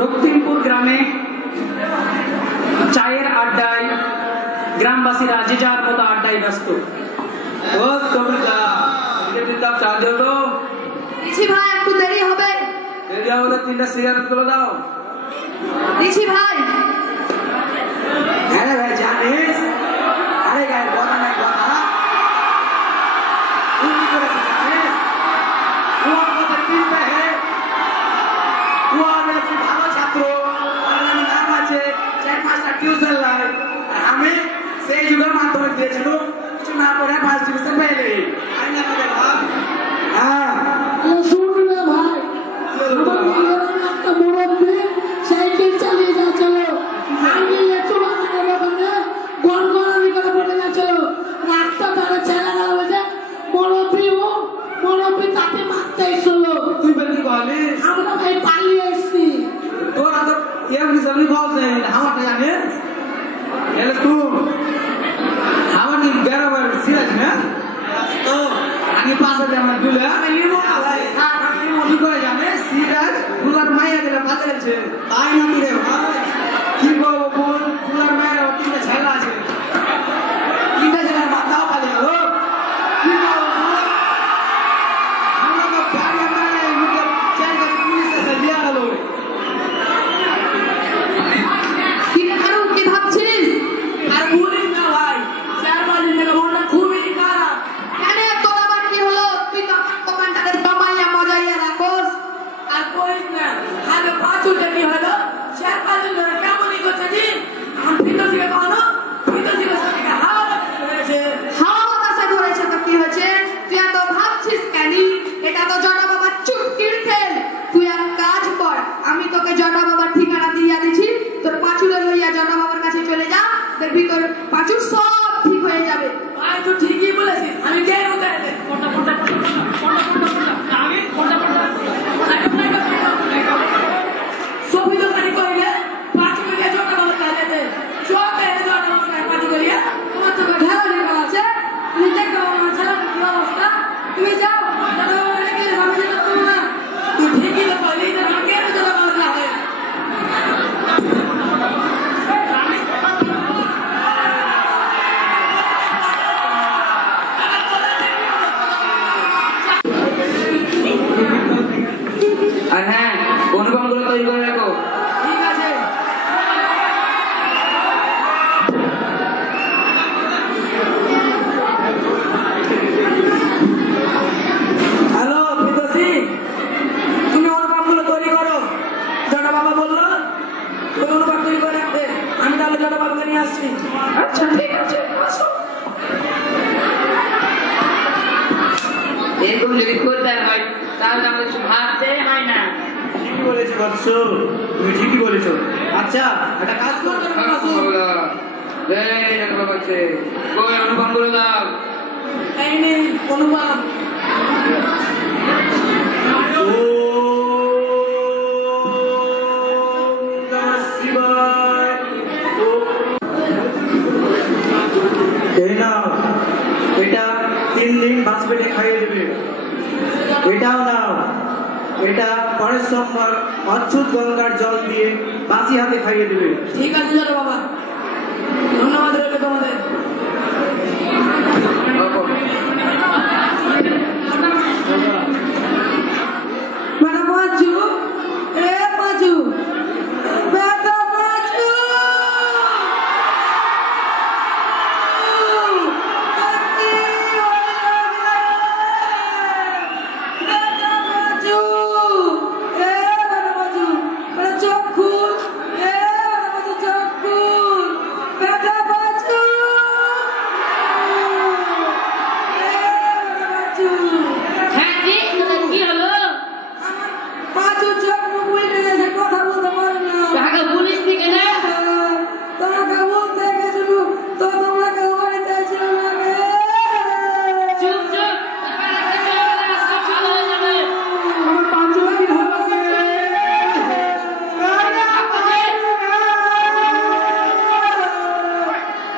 রক্তিমপুর গ্রামে চায়ের আড্ডায় গ্রামবাসীরা যে যার মতো আড্ডায় ব্যস্ত। ও তোমরা এটা চা দিও তো। দিছি ভাই, একটু দেরি হবে। দেরি হবে তো 3টা সিগারেট গুলো দাও। দিছি ভাই। হ্যাঁ ভাই জানিস, আরে গায়ে কথা নাই কথা। তুই কি করেছিস জানিস? ও আমাদের পিছনে ও আমাদের ভালো ছাত্র, আমার নাম আছে 4-5টা টিউশন লাই। আমি সেই যুগের মাধ্যমিক দিয়েছিল, কিছু না পড়ে 5 ডিভিশন পেলে। আই না করে ভাব। হ্যাঁ শুনলে ভাই, একটা মুরব্বী সাইকেল চালিয়ে যাচ্ছিল, একটু বাগানের ওখানে গড়গড়ানি করে পড়ে যাচ্ছিল। রাস্তা ধারে ছেলে গেল বলছে মুরব্বী তাকে মারতে এসেছিল। তুই বের কি বলিস? আমরা ভাই পালিয়ে এসছি। তোরা তো এমনি সবই বলছে, আমারটা জানিস? এলে তুই আমার নি বেরোবার সিরাজ না তো আমি পাশে আমার দুলে আমি নিমো আমি মনে করে জানে সিরাজ ফুলার মাইয়া দিলে পাশে আছে তাই না রে ভাই কি বলবো বল ফুলার মাইয়া তিনটা ছেলে আছে তিনটা ছেলে মাথাও খালি গেল কি বলবো আমরা তো গাড়ি মারে মুখে চার গাড়ি পুলিশ এসে লিয়া গেল। কি কারণ কি ভাবছিস? আর বলিস না ভাই, চার মাঝে থেকে মনটা খুবই খারাপ। কেন তোর আবার কি হলো? তুই তো কমান্ডারের জমাইয়া মজাইয়া রাখোস। আর বলিস না, আগে 5 কি হলো, 4-5 দিন ধরে কেমনই করছে। আমি ভিতর থেকে কখনো ভিতর থেকে সবাইকে হাওয়া ধরেছে। হাওয়া বাতাসে ধরেছে তো কি হয়েছে? তুই এত ভাবছিস কেন? এটা তো জটা বাবার চুটকির খেল। তুই এক কাজ কর, আমি তোকে জটা বাবার ঠিকানা দিয়ে দিচ্ছি, তোর পাঁচুরে লইয়া জটা বাবার কাছে চলে যা, দেখবি তোর পাঁচুর সব ঠিক হয়ে যাবে। ভাই তুই ঠিকই বলেছিস, আমি কে উঠে সবই দোকানি করিলে 5 মিনিটে জোটা বাবার কাছে সব জোটা বাবার কাছে করিয়া তোমার তো ঘেরা লেখা আছে। তুমি দেখো আমার ছেলের কি অবস্থা, তুমি যাও জোটা বাবার রেখে আমি যেতে পারবো না। তুই ঠিকই তো বলি, আমি কেন জোটা বাবার কাছে আর হ্যাঁ, অনুপমগুলো তৈরি করে রাখো। ঠিক আছে। হ্যালো ফিরদৌসী, তুমি অনুপাতগুলো তৈরি করো। জটা বাবা বললো তুমি অনুপাত তৈরি করে রাখতে, আমি তাহলে জটা বাবাকে নিয়ে আসছি। আচ্ছা ঠিক আছে, আসো। এরকম যদি করতে হয় তাহলে আমাদের কিছু ভাবতে হয় না। ঠিকই বলেছো বৎস, তুমি ঠিকই বলেছো। আচ্ছা একটা কাজ করতে অনুপমগুলো দাও। এই নে অনুপাত। এই নাও, এটা 3 দিন বাস পেটে খাইয়ে দেবে। এটাও নাও, এটা পরের সোমবার অচ্ছুত গঙ্গার জল দিয়ে বাসি হাতে খাইয়ে দেবে। ঠিক আছে জটা বাবা, ধন্যবাদ রইল তোমাদের। বেটা পাঁচু, এ পাঁচু, বেটা পাঁচু, বেটা পাঁচু, এ বেটা পাঁচু, বেটা চোখ খুল, এ বেটা পাঁচু চোখ খুল, বেটা পাঁচু, এ বেটা পাঁচু। হ্যাঁ ঠিক, তোদের কি হলো? পাঁচু চোখ মুখ বুঝে গেছে, কথা বলতে পারে না। তাকে পুলিশ দিকে না। তোমাকে বলতে গেছিল তো তোমরা কেউ বাড়িতে ছিল না গে। চুপ চুপ, সব ভালো হয়ে যাবে। আমার পাঁচু কি হলো গে?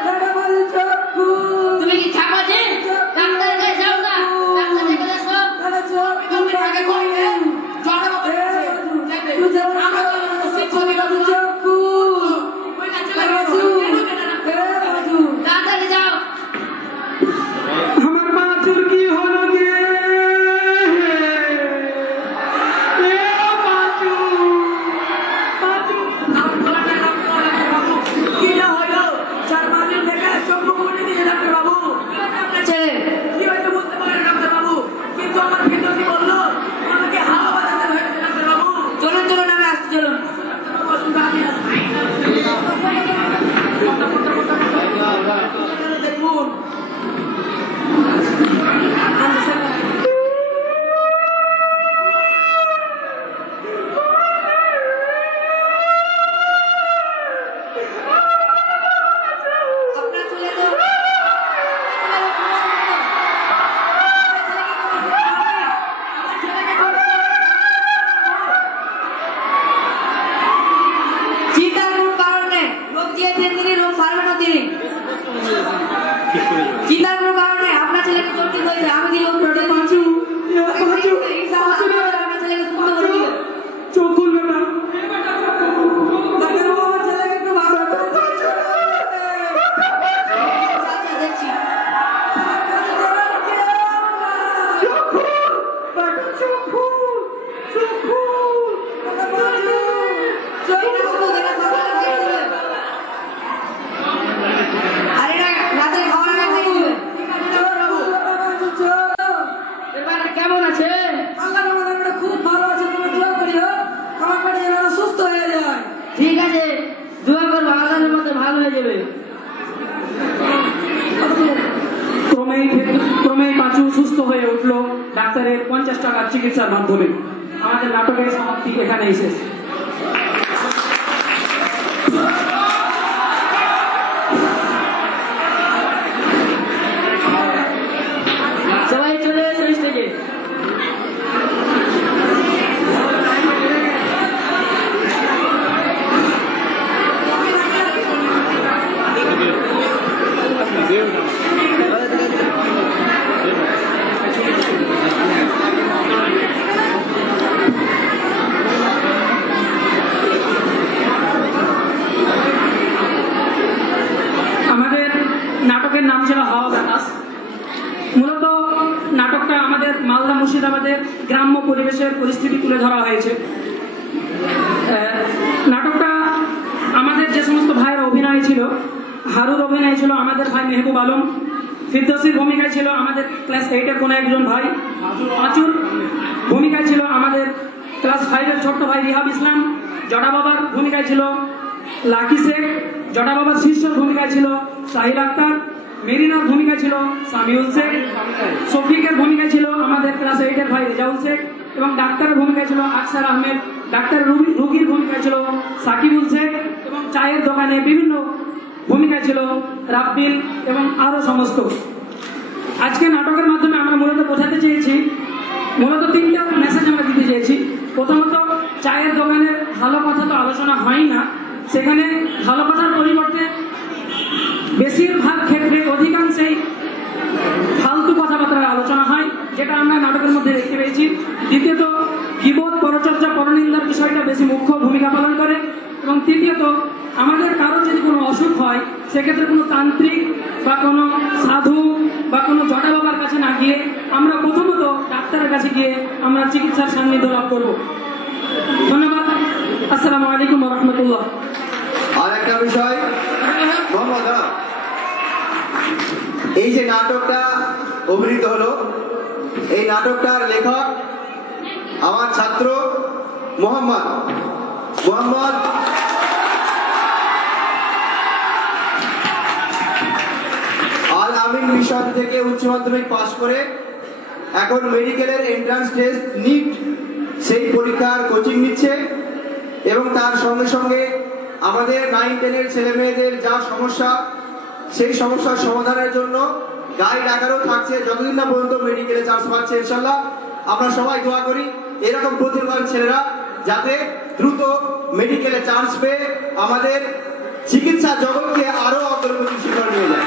বেটা বলে চোখ খুল, তুমি কি ছাপাচ্ছি? ডাক্তারের কাছে যাও না, ডাক্তার দেখে আসো। বেটা চোখ আমার ফিরদৌসি বললো আমাকে হাওয়া বাজাতে হয়েছে ডাক্তারবাবু। চলুন চলুন, আমি আসছি, চলুন। দেখুন আপনার চলে তো চিন্তার কোনো কারণ নেই, রোগ দিয়েছেন তিনি, রোগ সারবেন না তিনি। চিন্তার কোনো কারণ নেই, আপনার ছেলেকে জলদি হয়েছে, আমি দিল আপনার ছেলেকে সুস্থ করে দিল। চোখ খুলবে না। ডাক্তারবাবু আমার ছেলেকে একটু ভালো আচ্ছা, দেখছি। এটা বলবো, এটা সকালে খাইয়ে দিবেন। আরে না, রাতে খাওয়ার আগে খাইয়ে দিবেন। এবারে কেমন আছে? আল্লাহর রহমতে খুব ভালো আছে, তুমি দোয়া করিও আমার পেটে যেন সুস্থ হয়ে যায়। ঠিক আছে, দোয়া করবো আল্লাহর মধ্যে ভালো হয়ে যাবে। ক্রমেই পাঁচু সুস্থ হয়ে উঠলো ডাক্তারের 50 টাকার চিকিৎসার মাধ্যমে। আমাদের নাটকের সমাপ্তি এখানেই শেষ। সবাই চলে এসো স্টেজে। আমাদের নাটকের নাম ছিল হাওয়া বাতাস। মূলত নাটকটা আমাদের মালদা মুর্শিদাবাদের গ্রাম্য পরিবেশের পরিস্থিতি তুলে ধরা হয়েছে। নাটকটা আমাদের যে সমস্ত ভাইয়ের অভিনয় ছিল, হারুর অভিনয় ছিল আমাদের ভাই মেহবুব আলম, ফিরদৌসির ভূমিকায় ছিল আমাদের ক্লাস 8-এর কোনো একজন ভাই, পাঁচুর ভূমিকায় ছিল আমাদের ক্লাস 5-এর ছোট্ট ভাই রিহাব ইসলাম, জটা বাবার ভূমিকায় ছিল লাকি শেখ, জটা বাবার শিষ্যর ভূমিকায় ছিল সাহিল আক্তার, মেরিনার ভূমিকায় ছিল সামিউল শেখ, শফিকের ভূমিকায় ছিল আমাদের ক্লাস 8-এর ভাই রেজাউল শেখ, এবং ডাক্তারের ভূমিকায় ছিল আকসার আহমেদ, ডাক্তার রুগীর ভূমিকায় ছিল সাকিবুল শেখ, এবং চায়ের দোকানে বিভিন্ন ভূমিকায় ছিল রাব্বিল এবং আরো সমস্ত। আজকে নাটকের মাধ্যমে আমরা মূলত বোঝাতে চেয়েছি, মূলত 3টা মেসেজ আমরা দিতে চেয়েছি। প্রথমত, চায়ের দোকানের ভালো কথা তো আলোচনা হয় না, সেখানে ভালো কথার পরিবর্তে বেশিরভাগ ক্ষেত্রে অধিকাংশেই ফালতু কথাবার্তার আলোচনা হয়, যেটা আমরা নাটকের মধ্যে দেখতে পেয়েছি। দ্বিতীয়ত, গীবত, পরচর্চা, পরনিন্দার বিষয়টা বেশি মুখ্য ভূমিকা পালন করে। এবং তৃতীয়ত, আমাদের কারো যদি কোনো অসুখ হয়, সেক্ষেত্রে কোনো তান্ত্রিক বা কোনো সাধু বা কোনো জটা বাবার কাছে না গিয়ে আমরা প্রথমত ডাক্তারের কাছে গিয়ে আমরা চিকিৎসার সান্নিধ্য লাভ করব। ধন্যবাদ। আসসালামু আলাইকুম ওয়া রাহমাতুল্লাহ। আর একটা বিষয়, মোহাম্মদ, এই যে নাটকটা অভিনীত হলো, এই নাটকটার লেখক আমার ছাত্র মোহাম্মদ আল আমিন মিশন থেকে উচ্চ মাধ্যমিক পাশ করে এখন মেডিকেলের এন্ট্রান্স টেস্ট নিট সেই পরীক্ষার কোচিং নিচ্ছে, এবং তার সঙ্গে সঙ্গে আমাদের 9-10-এর ছেলে মেয়েদের যা সমস্যা, সেই সমস্যার সমাধানের জন্য গাইড আকারেও থাকছে যতদিন না পর্যন্ত মেডিকেলে চান্স পাচ্ছে। ইনশাল্লাহ আমরা সবাই দোয়া করি এরকম প্রতিভাবান ছেলেরা যাতে দ্রুত মেডিকেলে চান্স পেয়ে আমাদের চিকিৎসা জগৎকে আরো অগ্রগতির শিখর নিয়ে যায়।